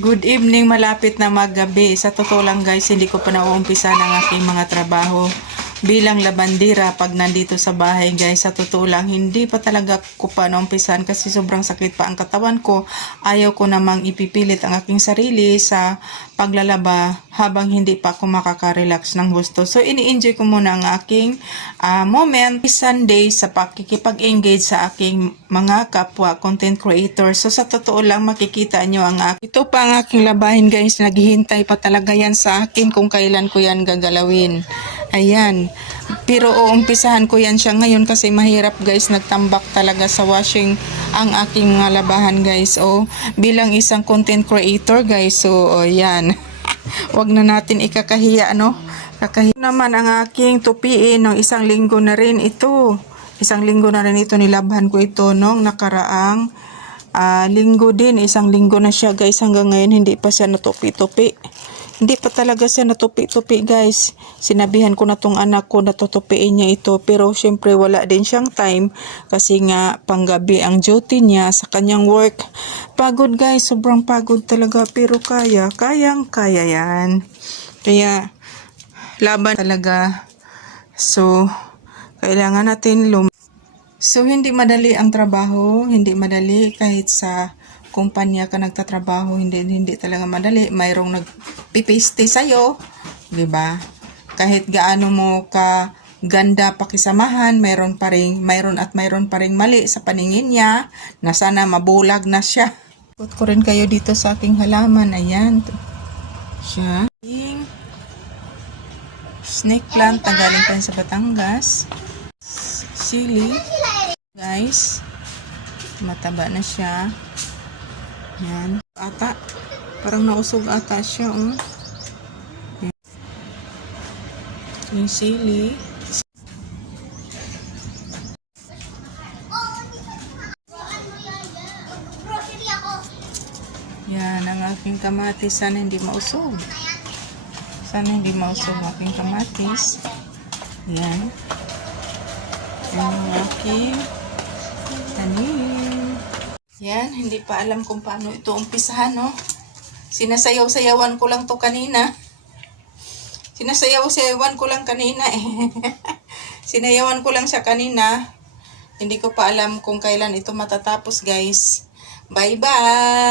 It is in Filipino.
Good evening, malapit na maggabi. Sa totoo lang guys, hindi ko pa nauumpisa ng aking mga trabaho. Bilang labandira, pag nandito sa bahay guys, sa totoo lang, hindi pa talaga ko pa naumpisan kasi sobrang sakit pa ang katawan ko. Ayaw ko namang ipipilit ang aking sarili sa paglalaba habang hindi pa ako makaka-relax ng gusto. So, ini-enjoy ko muna ang aking ah, moment Sunday sa pakikipag-engage sa aking mga kapwa content creators. So, sa totoo lang, makikita nyo ang. Ito pa ang aking labahin guys. Naghihintay pa talaga yan sa akin kung kailan ko yan gagalawin. Ayan. Pero uumpisahan ko yan siya ngayon kasi mahirap guys. Nagtambak talaga sa washing ang aking mga labahan guys. O, bilang isang content creator guys. So, o, yan. Huwag na natin ikakahiya, no? Kakahiya naman ang aking tupiin ng isang linggo na rin ito. Isang linggo na rin ito, nilabhan ko ito nung nakaraang ah, linggo din. Isang linggo na siya guys. Hanggang ngayon hindi pa siya natupi-tupi. Hindi pa talaga siya natupi-tupi guys. Sinabihan ko na tong anak ko na tutupiin niya ito. Pero syempre wala din siyang time. Kasi nga panggabi ang duty niya sa kanyang work. Pagod guys. Sobrang pagod talaga. Pero kaya. Kayang kaya yan. Kaya laban talaga. So, kailangan natin lum So, hindi madali ang trabaho, hindi madali kahit sa kumpanya ka nagtatrabaho, hindi hindi talaga madali. Mayroong nagpipaste sa'yo, di ba? Kahit gaano mo ka ganda pakisamahan, mayroon pa rin, mayroon at mayroon pa rin mali sa paningin niya, na sana mabulag na siya. Put ko rin kayo dito sa aking halaman, ayan. Siya. Snake plant, tanggaling pa yun sa Batangas. Sili. Guys, mataba na siya. Yan. Ata. Parang nausog ata siya, oh. Yan. Yung sili. Yan, ang aking kamatis. Sana hindi mausog. Sana hindi mausog ang aking kamatis. Yan. Yan ang aking tanim. Yan, hindi pa alam kung paano ito umpisahan, no? Sinasayaw-sayawan ko lang to kanina. Sinasayaw-sayawan ko lang kanina, eh. Sinayawan ko lang siya kanina. Hindi ko pa alam kung kailan ito matatapos, guys. Bye-bye!